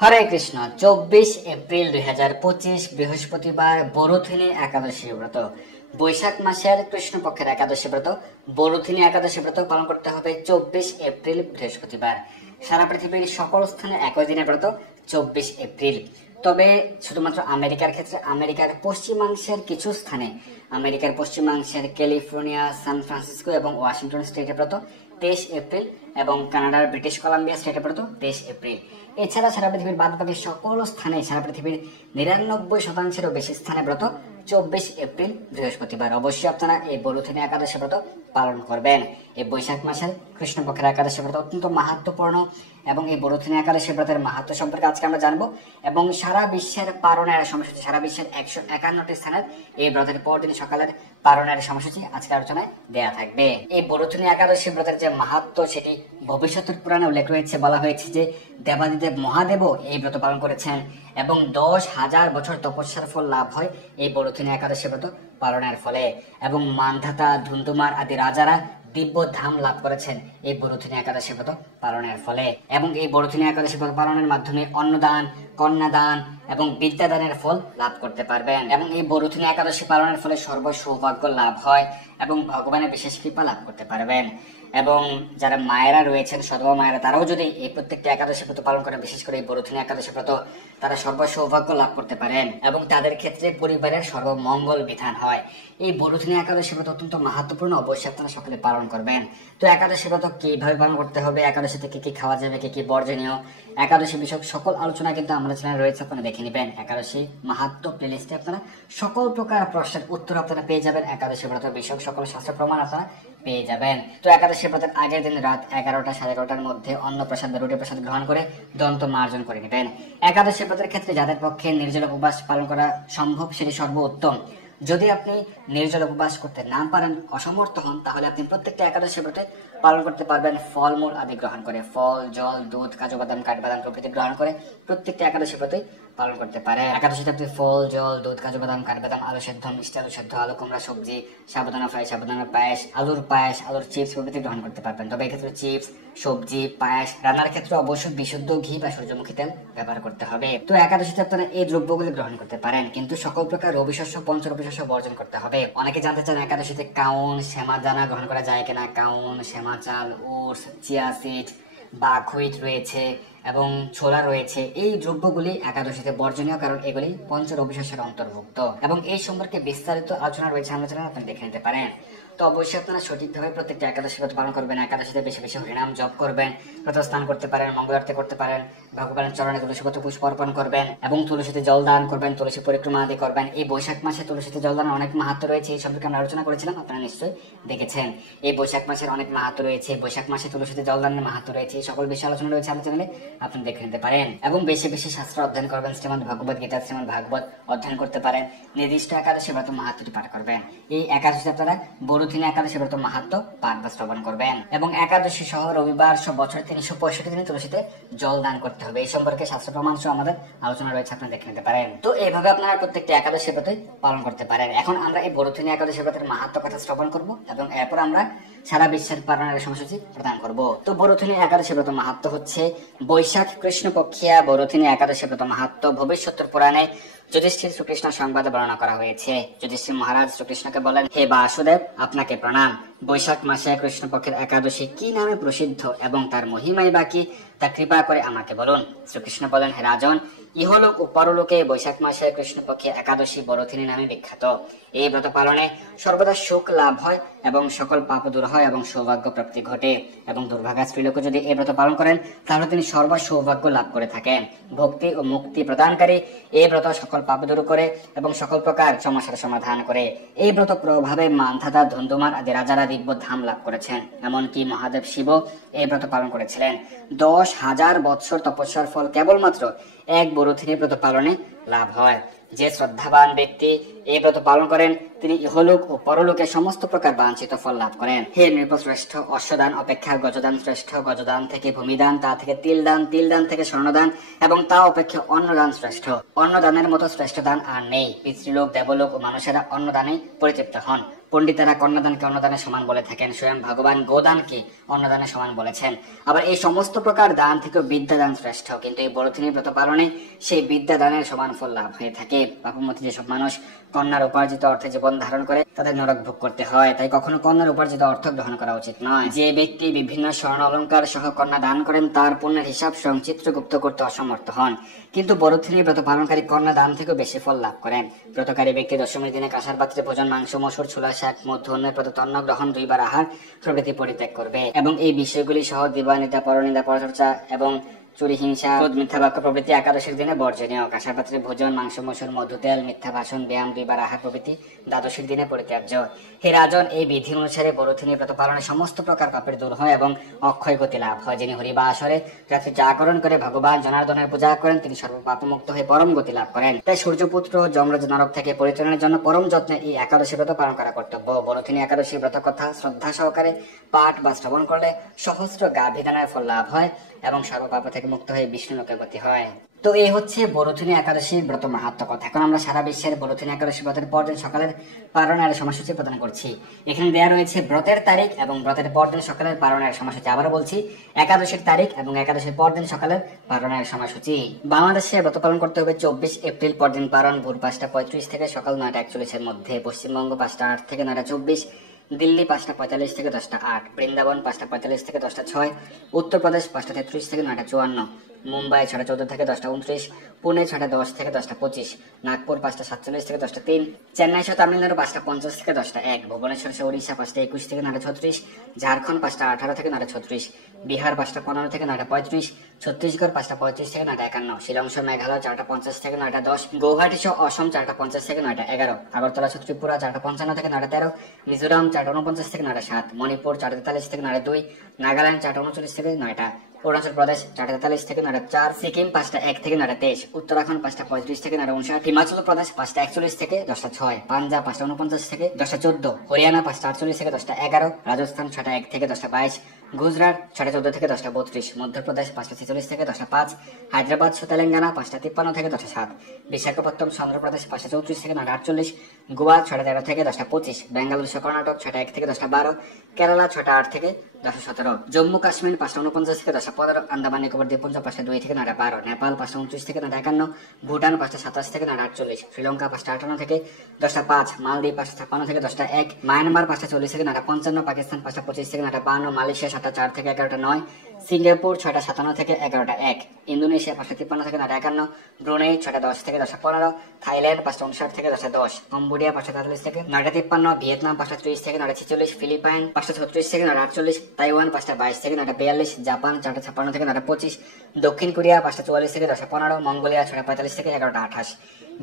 হরে Krishna. 24 April 2025 বৃহস্পতিবার বরুথিনী একাদশী ব্রত, বৈশাখ মাসের কৃষ্ণপক্ষের একাদশী ব্রত বরুথিনী একাদশী ব্রত পালন করতে হবে 24 এপ্রিল বৃহস্পতিবার। সারা পৃথিবীর সকল স্থানে একই দিনের ব্রত 24 এপ্রিল। তবে শুধুমাত্র আমেরিকার ক্ষেত্রে আমেরিকার পশ্চিমাংশের কিছু স্থানে, আমেরিকার পশ্চিমাংশের ক্যালিফোর্নিয়া, সান ফ্রান্সিসকো এবং ওয়াশিংটন স্টেটের ব্রত 23 এপ্রিল এবং কানাডার ব্রিটিশ কলাম্বিয়া স্টেটের ব্রত 23 এপ্রিল। এছাড়া সারা পৃথিবীর বাদবাকি সকল স্থানে, সারা পৃথিবীর 99% বেশি স্থানে ব্রত 24 এপ্রিল বৃহস্পতিবার। অবশ্যই আপনারা এই বরুথিনী একাদশী ব্রত পালন করবেন। এই বৈশাখ মাসের কৃষ্ণপক্ষের একাদশী ব্রত অত্যন্ত মাহাত্ম্যপূর্ণ এবং এই বরুথিনী একাদশী ব্রতের মাহাত্ম্য সম্পর্কে আজকে আমরা জানবো এবং সারা বিশ্বের পালনের সময়সূচি, সারা বিশ্বের 151টি স্থানের এই ব্রতের পরদিন সকালের পালনের সময়সূচি আজকে আলোচনায় দেয়া থাকবে। এই বরুথিনী একাদশী ব্রতের যে মাহাত্ম্য সেটি ভবিষ্যতের পুরাণে উল্লেখ রয়েছে। বলা হয়েছে যে দেবাদিদেব মহাদেবও এই ব্রত পালন করেছেন এবং 10,000 বছর তপস্যার ফল লাভ হয় এই বরুথিনী একাদশী ব্রত পালনের ফলে। এবং মান্ধাতা, ধুন্ধুমার আদি রাজারা দিব্য ধাম লাভ করেছেন এই বরুথিনী একাদশী ব্রত পালনের ফলে। এবং এই বরুথিনী একাদশী ব্রত পালনের মাধ্যমে অন্নদান, কন্যাদান এবং বিদ্যাদানের ফল লাভ করতে পারবেন। এবং এই বরুথিনী একাদশী পালনের ফলে সর্ব সৌভাগ্য লাভ হয় এবং ভগবানের বিশেষ কৃপা লাভ করতে পারবেন। এবং যারা মায়েরা রয়েছেন, সদবা মায়েরা, তারাও যদি এই প্রত্যেকটা একাদশী ব্রত পালন করেন, বিশেষ করে এই বরুথিনী একাদশী ব্রত, তারা সর্ব সৌভাগ্য লাভ করতে পারেন এবং তাদের ক্ষেত্রে পরিবারের সর্বমঙ্গল বিধান হয়। এই বরুথিনী একাদশী ব্রত অত্যন্ত মাহাত্ম্যপূর্ণ, অবশ্যই আপনারা সকলে পালন করবেন। তো একাদশী ব্রত কিভাবে পালন করতে হবে, একাদশীতে কি কি খাওয়া যাবে, কি কি বর্জনীয়, একাদশী বিষয়ক সকল আলোচনা কিন্তু আমাদের চ্যানেলে রয়েছে, আপনারা দেখে নেবেন। একাদশী মাহাত্ম্য প্লেলিস্টে আপনারা সকল প্রকার প্রশ্নের উত্তর আপনারা পেয়ে যাবেন। একাদশী ব্রত বিষয়ক সকল শাস্ত্র প্রমাণ আপনারা পেয়ে যাবেন। তো একাদশী ব্রতের আগের দিন রাত 11টা সাড়ে 11টার মধ্যে অন্ন প্রসাদ বা রুটি প্রসাদ গ্রহণ করে দন্ত মার্জন করে নেবেন। একাদশী ব্রতের ক্ষেত্রে যাদের পক্ষে নির্জল উপবাস পালন করা সম্ভব সেটি সর্বোত্তম। যদি আপনি নির্জল উপবাস করতে না পারেন, অসমর্থ হন, তাহলে আপনি প্রত্যেকটা একাদশী ব্রতে পালন করতে পারবেন ফলমূল আদি গ্রহণ করে, ফল, জল, দুধ, কাজু বাদাম, কাঠবাদাম প্রভৃতি গ্রহণ করে প্রত্যেকটা একাদশী ব্রতে পালন করতে পারে। একাদশীতে আপনি ফল, জল, দুধ, কাজু বাদাম, কাঠবাদাম, আলু সেদ্ধ, মিষ্টি আলু সেদ্ধ, আলু কুমড়া সবজি, সাবুদানা ফ্রাই, সাবুদানা পায়েস, আলুর পায়েস, আলুর চিপস প্রভৃতি গ্রহণ করতে পারবেন। তবে এক্ষেত্রে চিপস, সবজি, পায়েস রান্নার ক্ষেত্রে অবশ্যই বিশুদ্ধ ঘি বা সূর্যমুখী তেল ব্যবহার করতে হবে। তো একাদশীতে আপনারা এই দ্রব্যগুলি গ্রহণ করতে পারেন, কিন্তু সকল প্রকার রবি শস্য, পঞ্চরবি শস্য বর্জন করতে হবে। অনেকে জানতে চান একাদশীতে কাউন, শ্যামা দানা গ্রহণ করা যায় কিনা। কাউন, শ্যামা চাল, ওটস, চিয়া সিড, বাকহুইট রয়েছে এবং ছোলা রয়েছে। এই দ্রব্যগুলি একাদশীতে বর্জনীয়, কারণ এগুলি পঞ্চরবি শস্যের অন্তর্ভুক্ত এবং এই সম্পর্কে বিস্তারিত আলোচনা রয়েছে আমাদের চ্যানেলে, আপনি দেখে নিতে পারেন। তো অবশ্যই আপনারা সঠিকভাবে প্রত্যেকটা একাদশী ব্রত পালন করবেন। একাদশীতে বেশি বেশি হরিনাম জপ করবেন, স্নান করতে পারেন, মঙ্গলারতি করতে পারেন, ভগবানের চরণে তুলসীপত্র পুষ্প অর্পণ করবেন এবং তুলসীতে জল দান করবেন, তুলসী পরিক্রমা আদি করবেন। এই বৈশাখ মাসে তুলসীতে জল দানের অনেক মাহাত্ম্য রয়েছে, এই সম্পর্কে আমরা আলোচনা করেছিলাম, আপনারা নিশ্চয়ই দেখেছেন। এই বৈশাখ মাসের অনেক মাহাত্ম্য রয়েছে, বৈশাখ মাসে তুলসীতে জল দানের মাহাত্ম্য রয়েছে, এই সকল বিষয়ে আলোচনা রয়েছে আমাদের চ্যানেলে, আপনি দেখে নিতে পারেন। এবং বেশি বেশি শাস্ত্র অধ্যয়ন করবেন, শ্রীমদ ভগবত গীতা, শ্রীমদ ভাগবত অধ্যয়ন করতে পারেন, নির্দিষ্ট একাদশী ব্রত মাহাত্ম্যটি পাঠ করবেন। এই একাদশীতে আপনারা বরুথিনী একাদশী ব্রত মাহাত্ম্য পাঠ বা শ্রবণ করবেন এবং একাদশী সহ রবিবার সব বছর 365 দিনে তুলসীতে জল দান করতে হবে। এই সম্পর্কে শাস্ত্র প্রমাণ সহ আমাদের আলোচনা রয়েছে, আপনি দেখে নিতে পারেন। তো এইভাবে আপনারা প্রত্যেকটা একাদশী ব্রত পালন করতে পারেন। এখন আমরা এই বরুথিনী একাদশী ব্রতের মাহাত্ম্য কথা শ্রবণ করব এবং এরপর আমরা সারা বিশ্বের পালনের সময়সূচি প্রদান করব। তো বরুথিনী একাদশী ব্রত মাহাত্ম্য হচ্ছে বৈশাখ কৃষ্ণপক্ষিয়া বরুথিনী একাদশী ব্রত মাহাত্ম্য ভবিষ্যতের পুরাণে যুধিষ্ঠির শ্রীকৃষ্ণ সংবাদে বর্ণনা করা হয়েছে। যুধিষ্ঠির মহারাজ শ্রীকৃষ্ণকে বলেন, হে বাসুদেব, আপনাকে প্রণাম। বৈশাখ মাসে কৃষ্ণপক্ষের একাদশী কি নামে প্রসিদ্ধ এবং তার মহিমাই বা কি, তা কৃপা করে আমাকে বলুন। শ্রীকৃষ্ণ বলেন, হে রাজন, ইহলোক ও পরলোকে বৈশাখ মাসে কৃষ্ণপক্ষে একাদশী বরুথিনী নামে বিখ্যাত। এই ব্রত পালনে সর্বদা সুখ লাভ হয় এবং সকল পাপ দূর হয় এবং সৌভাগ্য প্রাপ্তি ঘটে। এবং দুর্ভাগা স্ত্রীলোক যদি এই ব্রত পালন করেন তাহলে তিনি সর্ব সৌভাগ্য লাভ করে থাকেন। ভক্তি ও মুক্তি প্রদানকারী এই ব্রত সকল পাপ দূর করে এবং সকল প্রকার সমস্যার সমাধান করে। এই ব্রত প্রভাবে মান্ধাতা, ধুন্ধুমার আদি রাজারা দিব্য ধাম লাভ করেছেন। এমনকি মহাদেব শিব এই ব্রত পালন করেছিলেন। 10,000 বৎসর তপস্যার ফল কেবলমাত্র এক বরুথিনী ব্রত পালনে লাভ হয়। যে শ্রদ্ধাবান ব্যক্তি এই ব্রত পালন করেন তিনি ইহলোক ও পরলোকে সমস্ত প্রকার বাঞ্ছিত ফল লাভ করেন। হে নৃপশ্রেষ্ঠ, অশ্বদান অপেক্ষা গজদান শ্রেষ্ঠ, গজদান থেকে ভূমিদান, তা থেকে তিলদান, তিলদান থেকে স্বর্ণদান এবং তা অপেক্ষা অন্নদান শ্রেষ্ঠ। অন্নদানের মতো শ্রেষ্ঠ দান আর নেই। পিতৃলোক, দেবলোক ও মানুষেরা অন্নদানে পরিতৃপ্ত হন। পণ্ডিতেরা কন্যাদানকে অন্নদানের সমান বলে থাকেন, স্বয়ং ভগবান গোদানকে অন্নদানের সমান বলেছেন। আবার এই সমস্ত প্রকার দান থেকেও বিদ্যাদান শ্রেষ্ঠ, কিন্তু এই বরথিনী ব্রত পালনে সেই বিদ্যাদানের সমান ফল লাভ হয়ে থাকে। পাপমতী যেসব মানুষ কন্যার উপার্জিত অর্থে জীবন ধারণ করে তাদের নরক ভোগ করতে হয়, তাই কখনো কন্যার উপার্জিত অর্থ গ্রহণ করা উচিত নয়। যে ব্যক্তি বিভিন্ন স্বর্ণ অলংকার সহ কন্যা দান করেন তার পুণ্যের হিসাব স্বয়ং চিত্রগুপ্ত করতে অসমর্থ হন, কিন্তু বরথিনী ব্রত পালনকারী কন্যা দান থেকেও বেশি ফল লাভ করেন। ব্রতকারী ব্যক্তি দশমীর দিনে কাঁসার পাত্রে ভোজন, মাংস, মসুর, ছোলা, শাক, মধ্য, অন্যের প্রদত্ত অন্ন গ্রহণ, 2 বার আহার প্রভৃতি পরিত্যাগ করবে এবং এই বিষয়গুলি সহ দিবানিতা, পরনিন্দা, পরচর্চা এবং চুরি, হিংসা, ক্রোধ, মিথ্যা বাক্য প্রভৃতি একাদশীর দিনে বর্জনীয়। কাঁসার পাত্রে ভোজন, মাংস, মসুর, মধু, তেল, মিথ্যা ভাষণ, ব্যায়াম, 2 বার আহার প্রভৃতি দ্বাদশীর দিনে পরিত্যাজ্য। হে রাজন, এই বিধি অনুসারে বরথিনী ব্রত পালনে সমস্ত প্রকার পাপের দূর হয় এবং অক্ষয় গতি লাভ হয়। যিনি হরি বা আসরে রাত্রি জাগরণ করে ভগবান জনার্দনের পূজা করেন তিনি সর্বপাপমুক্ত হয়ে পরম গতি লাভ করেন। তাই সূর্যপুত্র যমরাজ নরক থেকে পরিত্রাণের জন্য পরম যত্নে এই একাদশী ব্রত পালন করা কর্তব্য। বরথিনী একাদশী ব্রত কথা শ্রদ্ধা সহকারে পাঠ বা শ্রবণ করলে সহস্র গাভিদানের ফল লাভ হয় এবং সর্বপাপ থেকে মুক্ত হয়ে বিষ্ণু লোকে গতি হয়। তো এই হচ্ছে বরথিনী একাদশীর ব্রত মাহাত্ম্য কথা। এখন আমরা সারা বিশ্বের বরথিনী একাদশী ব্রতের পরদিন সকালের পালনের সময়সূচি প্রদান করছি। এখানে দেওয়া রয়েছে ব্রতের তারিখ এবং ব্রতের পরদিন সকালের পালনের সময়সূচি। আবারও বলছি, একাদশীর তারিখ এবং একাদশীর পরদিন সকালের পালনের সময়সূচি। বাংলাদেশে ব্রত পালন করতে হবে 24 এপ্রিল পরদিন পালন ভোর 5:35 থেকে সকাল 9:41 এর মধ্যে। পশ্চিমবঙ্গ 5:08 থেকে 9:24, দিল্লি 5:45 থেকে 10:08, বৃন্দাবন 5:45 থেকে 10:06, উত্তরপ্রদেশ 5:33 থেকে 9:54, মুম্বাই 14:14 থেকে 10:29, পুনে 10:10 থেকে 10:25, নাগপুর 5:47 থেকে 10:03, চেন্নাই সহ তামিলনাড়ু 5:50 থেকে 10:01, ভুবনেশ্বর সহ উড়িষ্যা 5:21 থেকে 9:36, ঝাড়খণ্ড 5:18 থেকে 9:36, বিহার 5:15 থেকে 9:35, ছত্তিশগড় 5:35 থেকে 9:51, শিলং সহ মেঘালয় 4:50 থেকে 9:10, গৌহাটি সহ অসম 4:50 থেকে 9:11, আগরতলা সহ ত্রিপুরা 4:55 থেকে 9:13, মিজোরাম 4:49 থেকে 9:07, মণিপুর 4:43 থেকে 9:02, নাগাল্যান্ড 4:39 থেকে 9টা, অরুণাচল প্রদেশ 4:43 থেকে 9:04, সিকিম 5:01 থেকে 9:23, উত্তরাখণ্ড 5:35 থেকে 9:59, হিমাচল প্রদেশ 5:41 থেকে 10:06, পাঞ্জাব 5:49 থেকে 10:14, হরিয়ানা 5:48 থেকে 10:11, রাজস্থান 6:01 থেকে 10:22, গুজরাট 14:14 থেকে 10:32, মধ্যপ্রদেশ 5:46 থেকে 10:05, হায়দ্রাবাদ সহ তেলেঙ্গানা 5:53 থেকে 10:07, বিশাখাপত্তনম অন্ধ্রপ্রদেশ 5:34 থেকে 9:48, গোয়া 6:13 থেকে 10:25, বেঙ্গালুরু সহ কর্ণাটক 6:01 থেকে 10:12, কেরালা 6:08 থেকে 10:17, জম্মু কাশ্মীর 5:49 থেকে 10:15, আন্দামান নিকোবর দ্বীপপুঞ্জ 5:02 থেকে 9:12, নেপাল 5:29 থেকে 9:51, ভুটান 5:27 থেকে 9:48, শ্রীলঙ্কা 5:58 থেকে 10:05, মালদ্বীপ 5:56 থেকে 10:01, মায়ানমার 5:40 থেকে 9:55, পাকিস্তান 5:25 থেকে 9:52, মালয়েশিয়া 7:04 থেকে 11:09, সিঙ্গাপুর 6:57 থেকে 11:01, ইন্দোনেশিয়া 5:53 থেকে 9:51, ব্রুনেই 6:10 থেকে 10:15, থাইল্যান্ড 5:59 থেকে 10:10, কম্বোডিয়া 5:43 থেকে 9:53, ভিয়েতনাম 5:30 থেকে 9:46, ফিলিপাইন 5:36 থেকে 9:48, তাইওয়ান 5:22 থেকে 9:42, জাপান 4:56 থেকে 9:25, দক্ষিণ কোরিয়া 5:44 থেকে 10:15, মঙ্গোলিয়া 6:45 থেকে 11:28,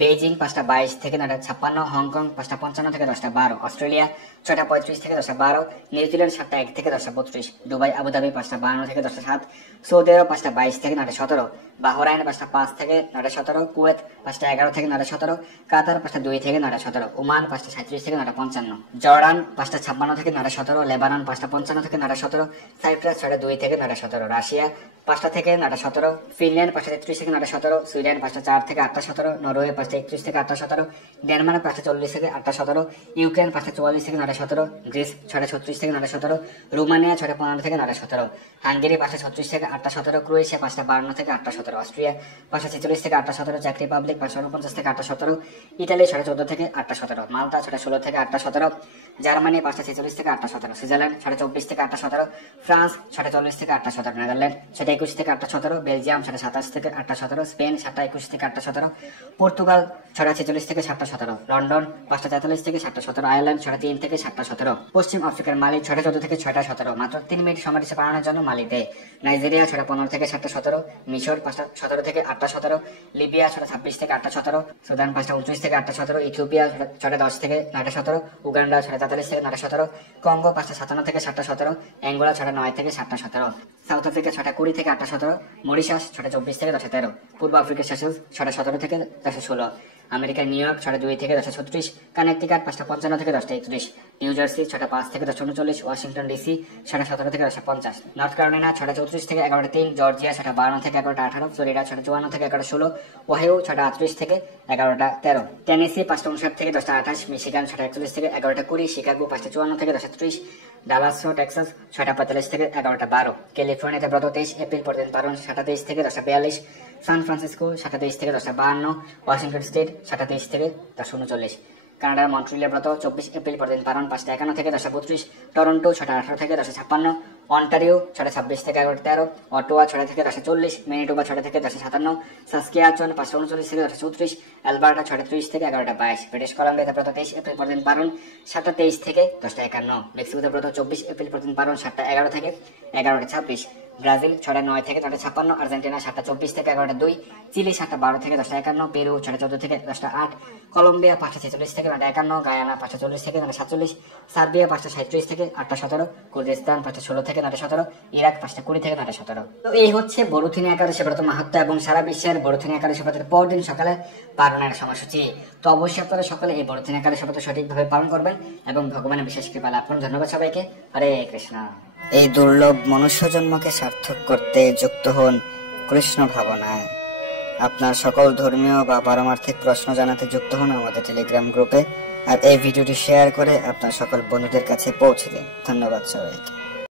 বেইজিং 5:22 থেকে 9:56, হংকং 5:55 থেকে 10:12, অস্ট্রেলিয়া 6:35 থেকে 10:12, নিউজিল্যান্ড 7:01 থেকে 10:32, দুবাই আবুধাবি 5:52 থেকে 10:07, সৌদি আরব 5:22 থেকে 9:17, বাহরাইন 5:05 থেকে 9:17, কুয়েত 5:11 থেকে 9:17, কাতার 5:02 থেকে 9:17, ওমান 5:37 থেকে 9:55, জর্ডান 5:56 থেকে 9:17, লেবানন 5:55 থেকে 9:17, সাইপ্রাস 2:02 থেকে 9:17, রাশিয়া 5টা থেকে 9:17, ফিনল্যান্ড 5:33 থেকে 9:17, সুইডেন 5:04 থেকে 8:17, নরওয়ে 5:31 থেকে 8:17, ডেনমার্ক 5:40 থেকে 8:17, ইউক্রেন 5:44 থেকে 9:17, গ্রিস 6:36 থেকে 9:17, রোমানিয়া 6:15 থেকে 9:17, হাঙ্গেরি 5:36 থেকে 8:17, ক্রোয়েশিয়া 5:52 থেকে 8:17, অস্ট্রিয়া 5:46 থেকে 8:17, চেক রিপাবলিক 5:49 থেকে 8:17, ইতালি 14:30 থেকে 8:17, মাল্টা 16 থেকে 8:17, জার্মানি 5:46 থেকে 8:17, সুইজারল্যান্ড 24 থেকে 8:17, ফ্রান্স 40 থেকে 8:17, নেদারল্যান্ড 21 থেকে 8:17, বেলজিয়াম 27 থেকে 8:17, স্পেন 21 থেকে 8:17, পর্তুগাল 46 থেকে 7:17, লন্ডন 5:43 থেকে 7:17, আয়ারল্যান্ড 3 থেকে 7:17, পশ্চিম আফ্রিকার মালি 14 থেকে 6:17, মাত্র 3 মিনিট সময় দিচ্ছে পালানোর জন্য মালিতে, নাইজেরিয়া 15 থেকে 7:17, মিশর 17 থেকে 8:17, লিবিয়া 26 থেকে 8:17, সুদান 29 থেকে 8:17, ইথিওপিয়া 10 থেকে 9:17, উগান্ডা 43 থেকে 9:17, কঙ্গো 5:57 থেকে 7:17, অ্যাঙ্গোলা 9 থেকে 7:17, সাউথ আফ্রিকা 20 থেকে 8:17, মরিশাস 24 থেকে 10:13, পূর্ব আফ্রিকা সেশেলস 17 থেকে 10:16, আমেরিকার নিউ ইয়র্ক 2:30 থেকে 10:36, কানেকটিকাট 5:55 থেকে 10:31, নিউ জার্সি 5:05 থেকে 10:39, ওয়াশিংটন ডিসি 17:17 থেকে 10:50, নর্থ ক্যারোলাইনা 6:34 থেকে 11:03, জর্জিয়া 6:52 থেকে 11:18, ফ্লোরিডা 6:54 থেকে 11:16, ওহাইও 6:38 থেকে 11:13, টেনেসি 5:59 থেকে 10:28, মিশিগান 6:41 থেকে 11:20, শিকাগো 5:54 থেকে 10:30, ডালাস ও টেক্সাস 6:45 থেকে 11:12, ক্যালিফোর্নিয়াতে ব্রত 23 এপ্রিল পর্যন্ত পালন 7:23 থেকে 10:42, সান ফ্রান্সিসকো 7:23 থেকে 10:52, ওয়াশিংটন স্টেট 7:23 থেকে 10:39, কানাডার মন্ট্রিলে ব্রত 24 এপ্রিল পর্যন্ত পালন 5:51 থেকে 10:32, টরন্টো 6:18 থেকে 10:56, অন্টারিও 6:26 থেকে 11:13, অটোয়া 6 থেকে 10:40, ম্যানিটোবা 6 থেকে 10:57, সাসকিয়াচন 5:39 থেকে 10:34, অ্যালবার্টা 6:30 থেকে 11:22, ব্রিটিশ কলাম্বিয়াতে ব্রত 23 এপ্রিল পর্যন্ত পালন 7:23 থেকে 10:51, মেক্সিকোতে ব্রত 24 এপ্রিল পর্যন্ত পালন 7:11 থেকে 11:26, ব্রাজিল 9:09 থেকে 9:56, আর্জেন্টিনা 7:24 থেকে 11:02, চিলি 7:12 থেকে 10:51, পেরু 14:14 থেকে 10:08, কলম্বিয়া 5:46 থেকে 9:51, গায়ানা 5:40 থেকে 9:47, সার্বিয়া 5:37 থেকে 8:17, কুর্দিস্তান 5:16 থেকে 9:17, ইরাক 5:20 থেকে 9:17। তো এই হচ্ছে বরুথিনী একাদশী ব্রত মাহাত্ম্য এবং সারা বিশ্বের বরুথিনী একাদশী ব্রতের পরদিন সকালে পালনের সময়সূচি। তো অবশ্যই আপনারা সকলে এই বরুথিনী একাদশী ব্রত সঠিকভাবে পালন করবেন এবং ভগবানের বিশেষ কৃপা লাভ করুন। ধন্যবাদ সবাইকে। হরে কৃষ্ণ। এই দুর্লভ মনুষ্য জন্মকে সার্থক করতে যুক্ত হন কৃষ্ণ ভাবনায়। আপনার সকল ধর্মীয় বা পারমার্থিক প্রশ্ন জানাতে যুক্ত হন আমাদের টেলিগ্রাম গ্রুপে, আর এই ভিডিওটি শেয়ার করে আপনার সকল বন্ধুদের কাছে পৌঁছে দিন। ধন্যবাদ সবাইকে।